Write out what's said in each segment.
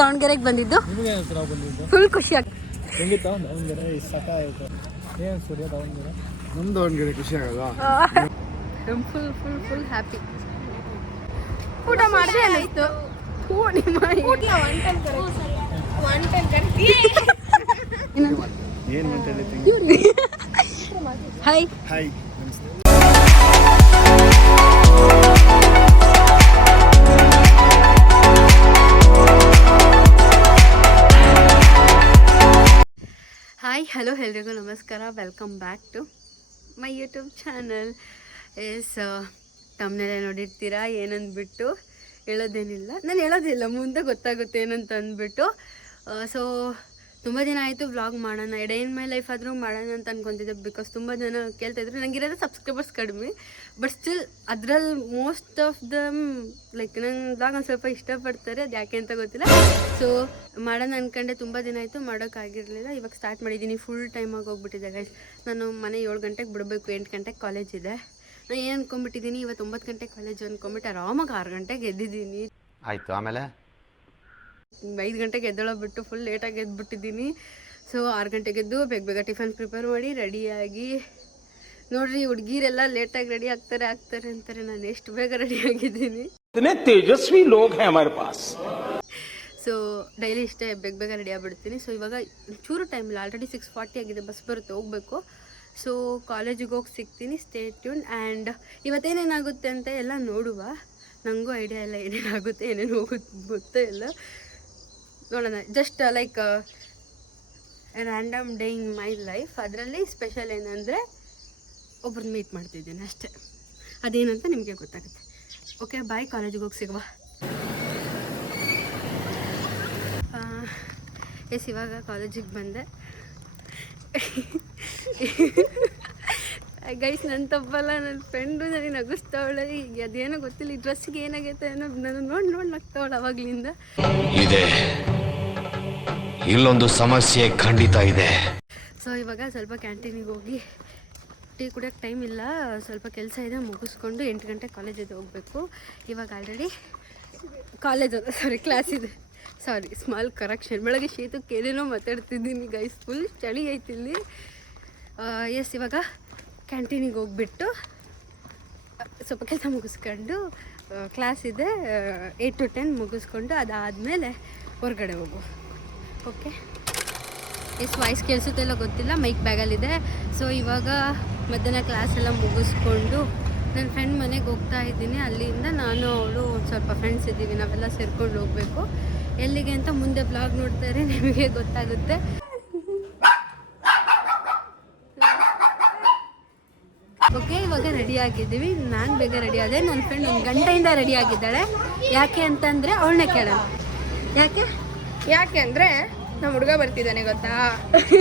ದಾವಣಗೆರೆಗೆ ಬಂದಿದ್ದು. ಫುಲ್ ಖುಷಿ ಆಗ್ತದೆ. ನಮ್ಮ ದಾವಣಗೆರೆ ಖುಷಿ ಆಗಲ್ಲ. Full full full happy. ಊಟ ಮಾಡಿದೆ ಏನಾಯ್ತು? Hi hi. ಹಾಯ್ ಹಲೋ ಎಲ್ರಿಗೂ ನಮಸ್ಕಾರ. Welcome back to my YouTube channel. Yes ತಮ್ಮನೆಲ್ಲ ನೋಡಿರ್ತೀರಾ ಏನಂದ್ಬಿಟ್ಟು. ಹೇಳೋದೇನಿಲ್ಲ, ನಾನು ಹೇಳೋದಿಲ್ಲ, ಮುಂದೆ ಗೊತ್ತಾಗುತ್ತೆ ಏನಂತ ಅಂದ್ಬಿಟ್ಟು. ಸೊ ತುಂಬ ದಿನ ಆಯಿತು ವ್ಲಾಗ್ ಮಾಡೋಣ, ಡೇ ಇನ್ ಮೈ ಲೈಫ್ ಆದರೂ ಮಾಡೋಣ ಅಂತ ಅನ್ಕೊತಿದ್ದೆ. ಬಿಕಾಸ್ ತುಂಬ ಜನ ಕೇಳ್ತಾಯಿದ್ರು. ನನಗಿರೋದು ಸಬ್ಸ್ಕ್ರೈಬರ್ಸ್ ಕಡಿಮೆ, ಬಟ್ ಸ್ಟಿಲ್ ಅದ್ರಲ್ಲಿ ಮೋಸ್ಟ್ ಆಫ್ ದಮ್ ಲೈಕ್ ನನ್ನ ವ್ಲಾಗ್ ಒಂದು ಸ್ವಲ್ಪ ಇಷ್ಟಪಡ್ತಾರೆ. ಅದು ಯಾಕೆ ಅಂತ ಗೊತ್ತಿಲ್ಲ. ಸೊ ಮಾಡೋಣ ಅಂದ್ಕೊಂಡೆ, ತುಂಬ ದಿನ ಆಯಿತು ಮಾಡೋಕ್ಕಾಗಿರಲಿಲ್ಲ. ಇವಾಗ ಸ್ಟಾರ್ಟ್ ಮಾಡಿದ್ದೀನಿ. ಫುಲ್ ಟೈಮಾಗಿ ಹೋಗ್ಬಿಟ್ಟಿದೆ ಗೈಸ್. ನಾನು ಮನೆ 7 ಗಂಟೆಗೆ ಬಿಡಬೇಕು, 8 ಗಂಟೆಗೆ ಕಾಲೇಜ್ ಇದೆ. ನಾನು ಏನು ಅಂದ್ಕೊಂಡ್ಬಿಟ್ಟಿದ್ದೀನಿ, ಇವತ್ತು 9 ಗಂಟೆಗೆ ಕಾಲೇಜು ಅಂದ್ಕೊಂಬಿಟ್ಟು ಆರಾಮಾಗಿ 6 ಗಂಟೆಗೆ ಎದ್ದಿದ್ದೀನಿ. ಆಯಿತು, ಆಮೇಲೆ 5 ಗಂಟೆಗೆ ಎದ್ದೇಳೋಗ್ಬಿಟ್ಟು ಫುಲ್ ಲೇಟಾಗಿ ಎದ್ಬಿಟ್ಟಿದ್ದೀನಿ. ಸೊ 6 ಗಂಟೆಗೆ ಎದ್ದು ಬೇಗ ಬೇಗ ಟಿಫನ್ ಪ್ರಿಪೇರ್ ಮಾಡಿ ರೆಡಿಯಾಗಿ, ನೋಡ್ರಿ ಹುಡುಗಿರೆಲ್ಲ ಲೇಟಾಗಿ ರೆಡಿ ಆಗ್ತಾರೆ ಅಂತಾರೆ. ನಾನು ಎಷ್ಟು ಬೇಗ ರೆಡಿಯಾಗಿದ್ದೀನಿ. ತೇಜಸ್ವಿ ಲೋಗ್ ಹೈ ಹಮಾರೆ ಪಾಸ್. ಸೊ ಡೈಲಿ ಇಷ್ಟೇ ಬೇಗ ಬೇಗ ರೆಡಿ ಆಗಿಬಿಡ್ತೀನಿ. ಸೊ ಇವಾಗ ಚೂರು ಟೈಮ್ ಇಲ್ಲ, ಆಲ್ರೆಡಿ 6:40 ಆಗಿದೆ, ಬಸ್ ಬರುತ್ತೆ, ಹೋಗಬೇಕು. ಸೊ ಕಾಲೇಜಿಗೆ ಹೋಗಿ ಸಿಗ್ತೀನಿ. Stay tune. ಆ್ಯಂಡ್ ಇವತ್ತೇನೇನಾಗುತ್ತೆ ಅಂತ ಎಲ್ಲ ನೋಡುವ. ನನಗೂ ಐಡಿಯಾ ಇಲ್ಲ ಏನೇನಾಗುತ್ತೆ, ಏನೇನು ಹೋಗುತ್ತೆ ಗೊತ್ತೇ ಇಲ್ಲ, ನೋಡೋಣ. Just like random day in my life. ಅದರಲ್ಲಿ ಸ್ಪೆಷಲ್ ಏನಂದರೆ ಒಬ್ರನ್ನ ಮೀಟ್ ಮಾಡ್ತಿದ್ದೀನಿ ಅಷ್ಟೇ. ಅದೇನಂತ ನಿಮಗೆ ಗೊತ್ತಾಗುತ್ತೆ. ಓಕೆ ಬಾಯ್, ಕಾಲೇಜಿಗೆ ಹೋಗಿ ಸಿಗುವ. ಎಸ್ ಇವಾಗ ಕಾಲೇಜಿಗೆ ಬಂದೆ. ಗೈಸ್ ನನ್ನ ತಪ್ಪಲ್ಲ, ನನ್ನ ಫ್ರೆಂಡು ನನಗೆ ನಗಿಸ್ತಾವಳೆ. ಈಗ ಅದೇನೋ ಗೊತ್ತಿಲ್ಲ, ಈ ಡ್ರೆಸ್ಸಿಗೆ ಏನಾಗೈತೆ ಏನೋ ನಾನು ನೋಡಿ ನಗ್ತಾವಳೆ ಅವಾಗಲಿಂದ. ಇದೆ, ಇಲ್ಲೊಂದು ಸಮಸ್ಯೆ ಖಂಡಿತ ಇದೆ. ಸೊ ಇವಾಗ ಸ್ವಲ್ಪ ಕ್ಯಾಂಟೀನಿಗೆ ಹೋಗಿ ಟೀ ಕುಡಿಯೋಕ್ಕೆ ಟೈಮ್ ಇಲ್ಲ, ಸ್ವಲ್ಪ ಕೆಲಸ ಇದೆ, ಮುಗಿಸ್ಕೊಂಡು 8 ಗಂಟೆಗೆ ಕಾಲೇಜಿಗೆ ಹೋಗಬೇಕು. ಇವಾಗ ಆಲ್ರೆಡಿ ಕ್ಲಾಸ್ ಇದೆ. Small correction. ಬೆಳಗ್ಗೆ ಶೀತಕ್ಕೆ ಏನೇನೋ ಮಾತಾಡ್ತಿದ್ದೀನಿ ಗೈಸ್, ಫುಲ್ ಚಳಿ ಐತಿ ಇಲ್ಲಿ. ಎಸ್ ಇವಾಗ ಕ್ಯಾಂಟೀನಿಗೆ ಹೋಗ್ಬಿಟ್ಟು ಸ್ವಲ್ಪ ಕೆಲಸ ಮುಗಿಸ್ಕೊಂಡು, ಕ್ಲಾಸ್ ಇದೆ 8 to 10 ಮುಗಿಸ್ಕೊಂಡು ಅದಾದಮೇಲೆ ಹೊರಗಡೆ ಹೋಗು. ಓಕೆ. ಎಸ್ ವಾಯ್ಸ್ ಕೇಳಿಸುತ್ತೆಲ್ಲ ಗೊತ್ತಿಲ್ಲ, ಮೈಕ್ ಬ್ಯಾಗಲ್ಲಿದೆ. ಸೊ ಇವಾಗ ಮಧ್ಯಾಹ್ನ ಕ್ಲಾಸ್ ಎಲ್ಲ ಮುಗಿಸ್ಕೊಂಡು ನನ್ನ ಫ್ರೆಂಡ್ ಮನೆಗೆ ಹೋಗ್ತಾ ಇದ್ದೀನಿ. ಅಲ್ಲಿಂದ ನಾನು ಅವಳು ಸ್ವಲ್ಪ ಫ್ರೆಂಡ್ಸ್ ಇದ್ದೀವಿ, ನಾವೆಲ್ಲ ಸೇರ್ಕೊಂಡು ಹೋಗಬೇಕು. ಎಲ್ಲಿಗೆ ಅಂತ ಮುಂದೆ ಬ್ಲಾಗ್ ನೋಡ್ತಾರೆ, ನಿಮಗೆ ಗೊತ್ತಾಗುತ್ತೆ. ಓಕೆ ಇವಾಗ ರೆಡಿ ಆಗಿದ್ದೀವಿ. ನಾನು ಬೇಗ ರೆಡಿ ಆದೆ, ನನ್ನ ಫ್ರೆಂಡ್ 1 ಗಂಟೆಯಿಂದ ರೆಡಿ ಆಗಿದ್ದಾಳೆ. ಯಾಕೆ ಅಂತಂದರೆ ಅವಳನ್ನೇ ಕೇಳೋಣ. ಯಾಕೆ ಅಂದರೆ ನಮ್ಮ ಹುಡುಗ ಬರ್ತಿದ್ದಾನೆ ಗೊತ್ತಾ,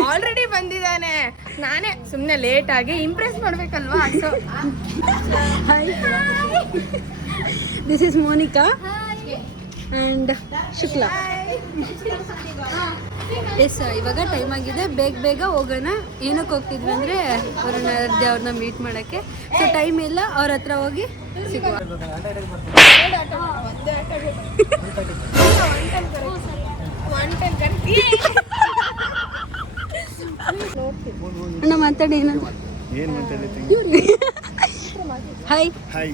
ಆಲ್ರೆಡಿ ಬಂದಿದ್ದಾನೆ. ನಾನೇ ಸುಮ್ಮನೆ ಲೇಟಾಗಿ ಇಂಪ್ರೆಸ್ ಮಾಡಬೇಕಲ್ವಾ. So this is Monika and Shukla. Yes ಇವಾಗ ಟೈಮ್ ಆಗಿದೆ, ಬೇಗ ಹೋಗೋಣ. ಏನಕ್ಕೆ ಹೋಗ್ತಿದ್ವಿ ಅಂದರೆ ಅವ್ರನ್ನ ಮೀಟ್ ಮಾಡೋಕ್ಕೆ. ಸೊ ಟೈಮ್ ಇಲ್ಲ, ಅವ್ರ ಹತ್ರ ಹೋಗಿ ಸಿಗುವ. ಅಣ್ಣ ಮಾತಾಡಿ. ಏನು ಮಾತಾಡ್ತೀನಿ. Hi hi.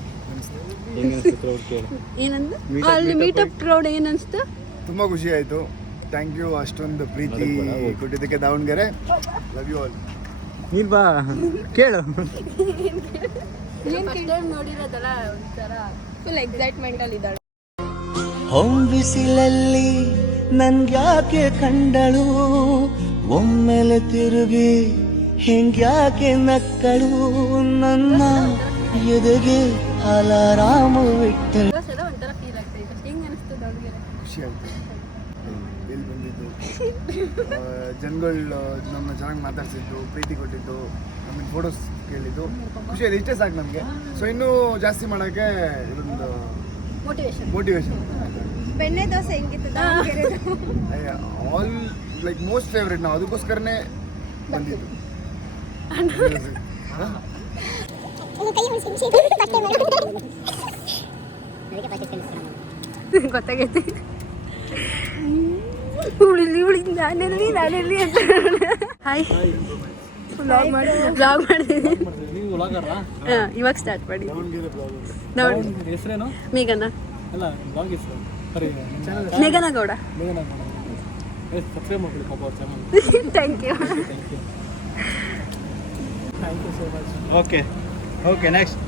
ಏನಂದು ಅಲ್ಲಿ ಮೀಟಪ್ ಕ್ರೌಡ್ ಏನನ್ಸ್ತು? ತುಂಬ ಖುಷಿ ಆಯಿತು. ಥ್ಯಾಂಕ್ ಯು ಅಷ್ಟೊಂದು ಪ್ರೀತಿ ಕೊಟ್ಟಿದ್ದಕ್ಕೆ ದಾವಣಗೆರೆ. Love you all. ನೀನ್ ಬಾ ಕೇಳು. ನೋಡಿರೋದಲ್ಲ ಒಂಥರ ಫುಲ್ ಎಕ್ಸೈಟ್ಮೆಂಟಲ್ಲಿ ಇದ್ದಾಳೆ. ಹೊಂಬಿಸಿಲಲ್ಲಿ ನನ್ಗ್ಯಾಕೆ ಕಂಡಳು, ಒಮ್ಮೆಲೆ ತಿರುಗಿ ಹಿಂಗ್ಯಾಕೆ ನಕ್ಕಳು, ನನ್ನ ಎದೆಗೆ ಅಲಾರಾಮು ಇಟ್ಟಳು. ಒಂಥರ ಫೀಲ್ ಆಗ್ತಾ ಇದೆ. ಹೆಂಗೆ ಅನಿಸ್ತು ದಾವಣಗೆರೆ? ಖುಷಿ ಆಯಿತು. ಇಲ್ಲಿ ಬಂದಿದ್ದು ಜನಗಳು ನಮ್ಮನ್ನ ಚೆನ್ನಾಗಿ ಮಾತಾಡ್ಸಿದ್ದು, ಪ್ರೀತಿ ಕೊಟ್ಟಿದ್ದು, ನಮಗೆ ಫೋಟೋಸ್ ಕೇಳಿದ್ದು, ಖುಷಿ ಆಯಿತು. ಇಷ್ಟೇ ಸಾಕು ನಮಗೆ. ಸೊ ಇನ್ನೂ ಜಾಸ್ತಿ ಮಾಡೋಕ್ಕೆ ಇದೊಂದು ಮೋಟಿವೇಶನ್. ಬೆಣ್ಣೆ ದೋಸೆ ಹೆಂಗಿತ್ತು? All like most favourite. ನಾವು ಅದಕ್ಕೋಸ್ಕರನೇ ಬಂದಿದ್ದು. ಗೊತ್ತಾಗೈತಿ. ಇವಳಿ ನಾನೆಲ್ಲಿ ಅಂತ ಹಾಯ್ ವ್ಲಾಗ್ ಮಾಡಿದ್ದೀನಿ ಇವಾಗ ಸ್ಟಾರ್ಟ್ ಮಾಡಿ ನೋಡಿ ಹೆಸರೇನು ಮೇಘನಾ ಅಲ್ಲ ಬ್ಲಾಗ್ ಹೆಸರು ಸರಿ ಮೇಘನಾ ಗೌಡ ಸಬ್ಸ್ಕ್ರೈಬ್ ಮಾಡ್ಕೊಳ್ಳಿ ಪಾಪ ಅವ್ರ channel thank you thank you so much okay okay next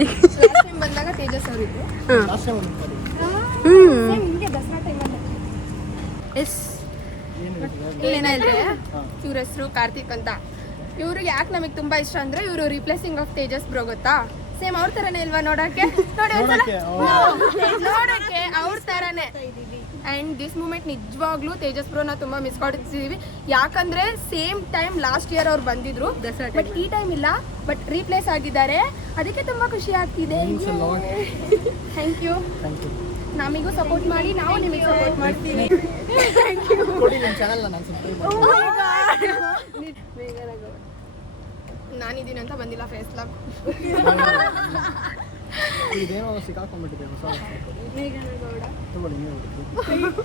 last time ಬಂದಾಗ ತೇಜಸ್ ಅವರಿದ್ರು ಲಾಸ್ಟ್ ಟೈಮ್ ಹಿಂಗೆ ದಸರಾ ಟೈಮಲ್ಲಿ ಎಸ್ ಏನಾದ್ರೆ ಇವ್ರ ಹೆಸರು ಕಾರ್ತಿಕ್ ಅಂತ. ಇವ್ರಿಗೆ ಯಾಕೆ ನಮಗೆ ತುಂಬಾ ಇಷ್ಟ ಅಂದ್ರೆ ಇವರು ರಿಪ್ಲೇಸಿಂಗ್ ಆಫ್ ತೇಜಸ್ ಬ್ರೋ ಗೊತ್ತಾ? ಸೇಮ್ ಅವ್ರ ತರನೇ ಇಲ್ವಾ ನೋಡಕ್ಕೆ? ನೋಡಿ ಒಂದ್ಸಲ ನೋಡಕ್ಕೆ ಅವ್ರ ತರನೇ. ಅಂಡ್ ದಿಸ್ ಮೂಮೆಂಟ್ ನಿಜವಾಗ್ಲೂ ತೇಜಸ್ ಬ್ರೋನ ತುಂಬಾ ಮಿಸ್ ಮಾಡ್ತಿದೀವಿ. ಯಾಕಂದ್ರೆ ಸೇಮ್ ಟೈಮ್ ಲಾಸ್ಟ್ ಇಯರ್ ಅವ್ರು ಬಂದಿದ್ರು, ಬಟ್ ಈ ಟೈಮ್ ಇಲ್ಲ, ಬಟ್ ರೀಪ್ಲೇಸ್ ಆಗಿದ್ದಾರೆ. ಅದಕ್ಕೆ ತುಂಬಾ ಖುಷಿ ಆಗ್ತಿದೆ. Thank you. ನಮಿಗೂ ಸಪೋರ್ಟ್ ಮಾಡಿ, ನಾವು ನಿಮಗೆ ಸಪೋರ್ಟ್ ಮಾಡ್ತೀವಿ. ನಾನಿದ್ದೀನಿ ಅಂತ ಬಂದಿಲ್ಲ ಫೇಸ್ ಲಾಗ್. ಇದೇನೋ ಸಿಕ್ಕಾಕೊಂಡ್ಬಿಟ್ಟಿದೆ ಹೊಸ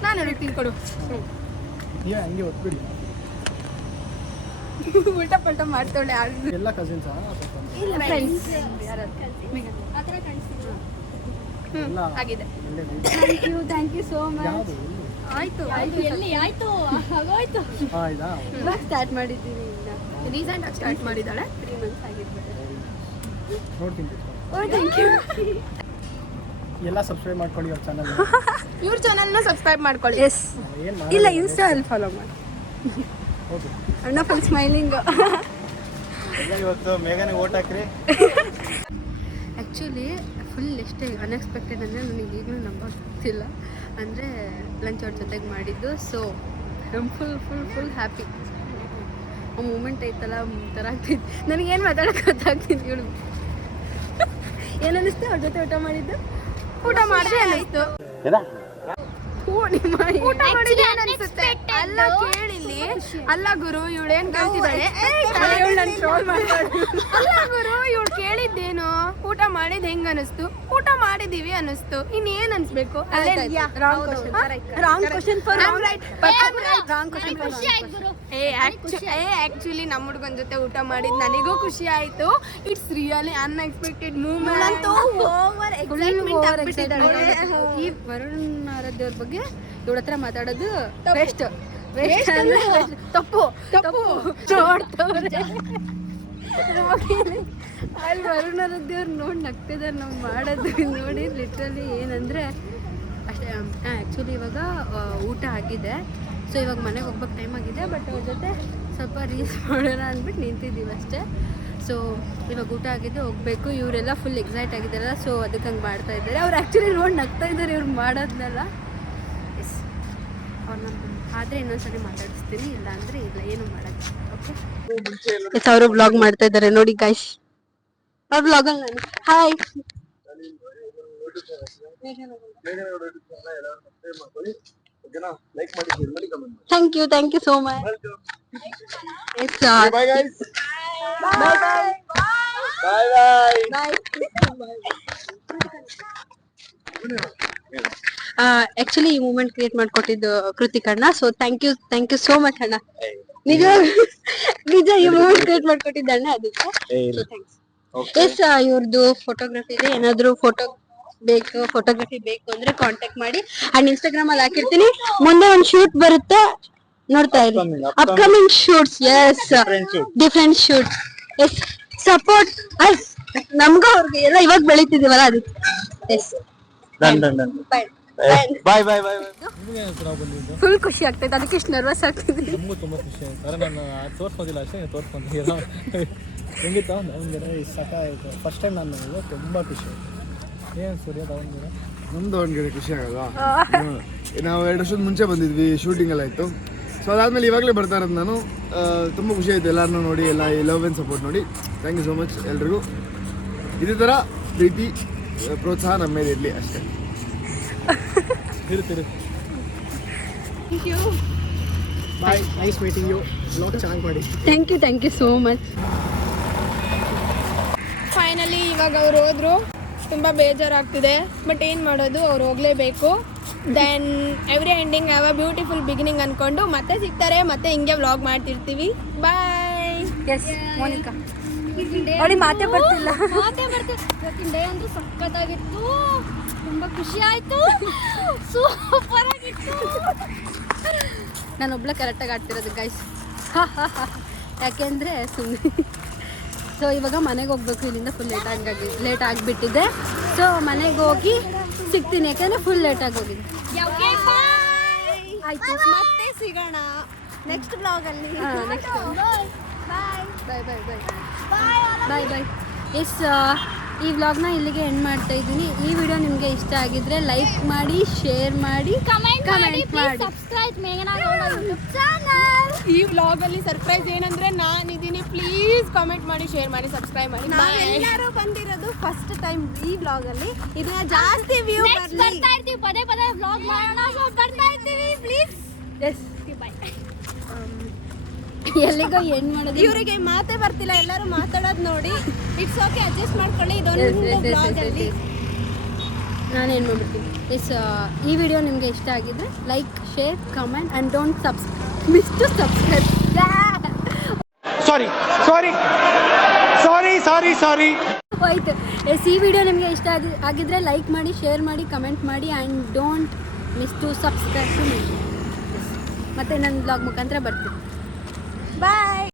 ನಾನು ಹೇಳಿ ತಿಳ್ಕೊಡು. ಹಂಗೆ ಒತ್ಬಿಡಿ ಉಲ್ಟಾ ಪಲ್ಟಾ ಮಾಡ್ತಾಳೆ. ಎಲ್ಲ ಕಸಿನ್ಸ್ ಆಗಿದೆ. Thank you so much. ಆಯ್ತು ಆಯ್ತಾ ಇವಾಗ ಸ್ಟಾರ್ಟ್ ಮಾಡಿದ್ದೀವಿ. ರೀಸೆಂಟ್ ಆಗಿ ಸ್ಟಾರ್ಟ್ ಮಾಡಿದ್ದಾಳೆ. 3 months ಆಗಿರ್ತದೆ. ನೋಡ್ತೀನಿ ಥ್ಯಾಂಕ್ ಯು. ಎಲ್ಲ ಸಬ್ಸ್ಕ್ರೈಬ್ ಮಾಡ್ಕೊಳ್ಳಿ ಅವ್ರ ಚಾನಲ್ ಇವ್ರ ಚಾನಲ್ನ ಸಬ್ಸ್ಕ್ರೈಬ್ ಮಾಡ್ಕೊಳ್ಳಿ. ಎಸ್ ಇಲ್ಲ ಇನ್ಸ್ಟಾ ಅಲ್ಲಿ ಫಾಲೋ ಮಾಡಿ. ಓಕೆ ಅಣ್ಣ ಫುಲ್ ಸ್ಮೈಲಿಂಗ್. ಇವತ್ತು ಮೇಘನೆ ಓಟ್ ಹಾಕ್ರಿ. ಆ್ಯಕ್ಚುಲಿ ಫುಲ್ ಎಷ್ಟೇ ಅನ್ಎಕ್ಸ್ಪೆಕ್ಟೆಡ್ ಅಂದರೆ ನನಗೆ ಈಗಲೂ ನಂಬೋಗ್ತಿಲ್ಲ. ಅಂದರೆ ಲಂಚ್ ಅವ್ರ ಜೊತೆಗೆ ಮಾಡಿದ್ದು. So I full happy. ಆ ಮೂಮೆಂಟ್ ಐತಲ್ಲ ಒಂಥರ ಆಗ್ತಿದ್ದು. ನನಗೇನು ಮಾತಾಡೋಕೆ ಗೊತ್ತಾಗ್ತಿದ್ದು. ಇವಳು ಏನನ್ನಿಸ್ತು ಅವ್ರ ಜೊತೆ ಊಟ ಮಾಡಿದ್ದು? ಊಟ ಮಾಡಿದ್ರೆ ಅನ್ನಿಸ್ತು. ಊಟ ಮಾಡಿದ್ರೆ ಅನ್ಸುತ್ತೆ. ಅಲ್ಲ ಕೇಳಿಲ್ಲಿ. ಅಲ್ಲ ಗುರು ಇವಳೇನ್ ಕೇಳ್ತಿದ್ದಾಳೆ. ಅಲ್ಲ ಗುರು ಇವಳು ಕೇಳಿದ್ದೇನು? ಊಟ ಮಾಡಿದ್ ಹೆಂಗ್ ಅನಿಸ್ತು? ಊಟ ಮಾಡಿದೀವಿ ಅನಿಸ್ತು. ಇನ್ನೇನ್ ಅನ್ಸ್ಬೇಕು? ಆಕ್ಚುಲಿ ನಮ್ಮ ಹುಡುಗನ ಜೊತೆ ಊಟ ಮಾಡಿದ್ ನನಗೂ ಖುಷಿ ಆಯ್ತು. It's really unexpected movement. ಈ ವರುಣ್ ಆರಾಧ್ಯ ಅವ್ರ ಬಗ್ಗೆ ಇವಳ ಹತ್ರ ಮಾತಾಡೋದು ವೇಸ್ಟ್. ತಪ್ಪು ನೋಡ್ತವ್ರೆ. ಅಲ್ಲಿ ವರುಣ್ ಆರಾಧ್ಯ ಅವ್ರು ನೋಡಿ ನಗ್ತಿದ್ದಾರೆ ನಾವು ಮಾಡೋದು ನೋಡಿ. ಲಿಟ್ರಲಿ ಏನಂದರೆ ಅಷ್ಟೇ. ಆ್ಯಕ್ಚುಲಿ ಇವಾಗ ಊಟ ಆಗಿದೆ. ಸೊ ಇವಾಗ ಮನೆಗೆ ಹೋಗ್ಬೇಕು ಟೈಮ್ ಆಗಿದೆ. ಬಟ್ ಅವ್ರ ಜೊತೆ ಸ್ವಲ್ಪ ರೀಲ್ಸ್ ಮಾಡೋಣ ಅಂದ್ಬಿಟ್ಟು ನಿಂತಿದ್ದೀವಿ ಅಷ್ಟೇ. ಸೊ ಇವಾಗ ಊಟ ಆಗಿದೆ, ಹೋಗಬೇಕು. ಇವರೆಲ್ಲ ಫುಲ್ ಎಕ್ಸೈಟ್ ಆಗಿದ್ದಾರಲ್ಲ, ಸೊ ಅದಕ್ಕೆ ಹಂಗೆ ಮಾಡ್ತಾ ಇದ್ದಾರೆ. ಅವ್ರು ಆ್ಯಕ್ಚುಲಿ ನೋಡಿ ನಗ್ತಾ ಇದ್ದಾರೆ ಇವ್ರು ಮಾಡೋದ್ನೆಲ್ಲ. ಎಸ್ ಅವ್ರನ್ನ ಆದರೆ ಇನ್ನೊಂದ್ಸರಿ ಮಾತಾಡಿಸ್ತೀನಿ, ಇಲ್ಲ ಅಂದರೆ ಇಲ್ಲ, ಏನು ಮಾಡೋದು. ಓಕೆ ಎಸ್ ಅವರು ಬ್ಲಾಗ್ ಮಾಡ್ತಾ ಇದ್ದಾರೆ ನೋಡಿ ಗೈಸ್. ಅವ್ರ ಬ್ಲಾಗಲ್ಲಿ ನಾನು hi. Thank you so much. Bye guys. Actually ಈ ಮೂಮೆಂಟ್ ಕ್ರಿಯೇಟ್ ಮಾಡ್ಕೊಟ್ಟಿದ್ದು ಕೃತಿಕ್ ಅಣ್ಣ. So thank you so much ಅಣ್ಣ. ನಿಜ ಈ ಮೂಮೆಂಟ್ ಕ್ರಿಯೇಟ್ ಮಾಡ್ಕೊಟ್ಟಿದ್ದ ಅಣ್ಣ, ಅದಕ್ಕೆ ಎಸ್. ಇವ್ರದ್ದು ಫೋಟೋಗ್ರಫಿ ಇದೆ. ಏನಾದ್ರು ಫೋಟೋಗ್ರಫಿ ಬೇಕು ಅಂದ್ರೆ ಕಾಂಟ್ಯಾಕ್ಟ್ ಮಾಡಿ. ಅಂಡ್ ಇನ್ಸ್ಟಾಗ್ರಾಮ್ ಅಲ್ಲಿ ಹಾಕಿರ್ತೀನಿ. ಮುಂದೆ ಒಂದು ಶೂಟ್ ಬರುತ್ತೆ, ನೋಡ್ತಾ ಇರಿ. Upcoming shoots. Yes, different shoots. Yes, support us. ನಮ್ಗೂ ಅವ್ರಿಗೆ ಎಲ್ಲ ಇವಾಗ ಬೆಳಿತಿದೀವಲ್ಲ ಅದಕ್ಕೆ. ಎಸ್, ಬಾಯ್ ಫುಲ್ ಖುಷಿ ಆಗ್ತೈತೆ. ಅದಕ್ಕೆ ಇಷ್ಟು ನರ್ವಸ್ ಆಗ್ತಿದ್ದೀನಿ. ನಮಗೂ ತುಂಬ ಖುಷಿ ಆಯ್ತು. ಆದರೆ ನಾನು ತೋರಿಸ್ಬೋದಿಲ್ಲ ಅಷ್ಟೇ, ತೋರಿಸ್ಕೊಂಡಿಲ್ಲ. ಹೆಂಗಿತ್ತು ದಾವಣಗೆರೆ? ಸಕ ಆಯಿತು. ಫಸ್ಟ್ ಟೈಮ್ ನಾನು ತುಂಬ ಖುಷಿ ಆಯಿತು. ಏನು ಸೂರ್ಯ ದಾವಣಗೆರೆ? ನಮ್ಮ ದಾವಣಗೆರೆ ಖುಷಿ ಆಗಲ್ವಾ? ನಾವು 2 ವರ್ಷದ ಮುಂಚೆ ಬಂದಿದ್ವಿ, ಶೂಟಿಂಗ್ ಎಲ್ಲ ಆಯಿತು. ಸೊ ಅದಾದಮೇಲೆ ಇವಾಗಲೇ ಬರ್ತಾ ಇರೋದು ನಾನು. ತುಂಬ ಖುಷಿ ಆಯಿತು ಎಲ್ಲರನ್ನೂ ನೋಡಿ, ಎಲ್ಲ ಈ ಲವ್ ಆ್ಯಂಡ್ ಸಪೋರ್ಟ್ ನೋಡಿ. ಥ್ಯಾಂಕ್ ಯು ಸೋ ಮಚ್ ಎಲ್ರಿಗೂ. ಇದೇ ಥರ ಪ್ರೀತಿ ಪ್ರೋತ್ಸಾಹ ನಮ್ಮ ಮೇಲೆ ಇರಲಿ ಅಷ್ಟೇ. ತಿರು bye. Nice meeting you. Blog ಚೆನ್ನಾಗಿ ಮಾಡಿ. Thank you so much. Finally ಇವಾಗ ಅವ್ರು ಹೋದ್ರು. ತುಂಬ ಬೇಜಾರಾಗ್ತಿದೆ, ಬಟ್ ಏನು ಮಾಡೋದು, ಅವ್ರು ಹೋಗಲೇಬೇಕು. Then every ending have a beautiful beginning ಅಂದ್ಕೊಂಡು ಮತ್ತೆ ಸಿಗ್ತಾರೆ, ಮತ್ತೆ ಹಿಂಗೆ ವ್ಲಾಗ್ ಮಾಡ್ತಿರ್ತೀವಿ. ಬಾಯ್. ಎಸ್ ಮೋನಿಕಾ ಅವಳಿ ಮಾತೇ ಬರ್ತಿಲ್ಲ. ಇವತ್ತಿನ ಡೇ ಅಂದ್ರೆ ಸಖತ್ತಾಗಿತ್ತು, ತುಂಬ ಖುಷಿ ಆಯಿತು, ಸೂಪರ್ ಆಗಿತ್ತು. ನಾನು ಒಬ್ಳೆ ಕರೆಕ್ಟಾಗಿ ಆಡ್ತಿರೋದು ಗೈಸ್. ಯಾಕೆಂದರೆ ಸುಮ್ಮನೆ. ಸೊ ಇವಾಗ ಮನೆಗೆ ಹೋಗ್ಬೇಕು, ಇಲ್ಲಿಂದ ಫುಲ್ ಲೇಟ್ ಆಗಿಬಿಟ್ಟಿದೆ. ಸೊ ಮನೆಗೆ ಹೋಗಿ ಸಿಗ್ತೀನಿ, ಯಾಕೆಂದರೆ ಫುಲ್ ಲೇಟಾಗಿ ಹೋಗಿದೆ. ಆಯಿತು, ಮತ್ತೆ ಸಿಗೋಣ ನೆಕ್ಸ್ಟ್ ಬ್ಲಾಗಲ್ಲಿ. ನೆಕ್ಸ್ಟ್ ಬಾಯ್ ಬಾಯ್ ಬಾಯ್ ಬಾಯ್ ಬಾಯ್. ಎಸ್, ಈ ವ್ಲಾಗ್ನ ಇಲ್ಲಿಗೆ ಎಂಡ್ ಮಾಡ್ತಾ ಇದ್ದೀನಿ. ಈ ವಿಡಿಯೋ ನಿಮಗೆ ಇಷ್ಟ ಆಗಿದ್ರೆ ಲೈಕ್ ಮಾಡಿ, ಶೇರ್ ಮಾಡಿ, ಕಮೆಂಟ್ ಮಾಡಿ, ಸಬ್ಸ್ಕ್ರೈಬ್ ಮೇಘನಾ ಗೌಡ ಯೂಟ್ಯೂಬ್ ಚಾನಲ್. ಈ ವ್ಲಾಗಲ್ಲಿ ಸರ್ಪ್ರೈಸ್ ಏನಂದ್ರೆ ನಾನಿದ್ದೀನಿ. ಪ್ಲೀಸ್ ಕಾಮೆಂಟ್ ಮಾಡಿ, ಶೇರ್ ಮಾಡಿ, ಸಬ್ಸ್ಕ್ರೈಬ್ ಮಾಡಿ. ನಾವೆಲ್ಲರೂ ಬಂದಿರೋದು ಫಸ್ಟ್ ಟೈಮ್ ಈ ವ್ಲಾಗಲ್ಲಿ. ಇದನ್ನ ಜಾಸ್ತಿ ವ್ಯೂ ಬರ್ತಾ ಇರ್ತೀವಿ, ಪದೇ ಪದೇ ವ್ಲಾಗ್ ಮಾಡೋಣ, ಸೊ ಬರ್ತಾ ಇರ್ತೀವಿ. Please yes bye. ಎಲ್ಲಿಗೋ ಎಂಡ್ ಮಾಡೋದು. ಇವರಿಗೆ ಮಾತೇ ಬರ್ತಿಲ್ಲ, ಎಲ್ಲರೂ ಮಾತಾಡೋದು ನೋಡಿ. ಇಟ್ಸ್ ಓಕೆ, ಅಡ್ಜಸ್ಟ್ ಮಾಡ್ಕೊಳ್ಳಿ. ಇದೊಂದು ಬ್ಲಾಗಲ್ಲಿ ನಾನೇನು ಮಾಡ್ಬಿಡ್ತೀನಿ. ಎಸ್, ಈ ವಿಡಿಯೋ ನಿಮಗೆ ಇಷ್ಟ ಆಗಿದ್ರೆ like, share, comment and don't miss to subscribe. Sorry ಹೋಯ್ತು. ಎಸ್, ಈ ವಿಡಿಯೋ ನಿಮಗೆ ಇಷ್ಟ ಆಗಿದ್ರೆ ಲೈಕ್ ಮಾಡಿ, ಶೇರ್ ಮಾಡಿ, ಕಮೆಂಟ್ ಮಾಡಿ and don't miss to subscribe to my. ಮತ್ತು ನನ್ನ ಬ್ಲಾಗ್ ಮುಖಾಂತರ ಬರ್ತೀನಿ. ಬಾಯ್.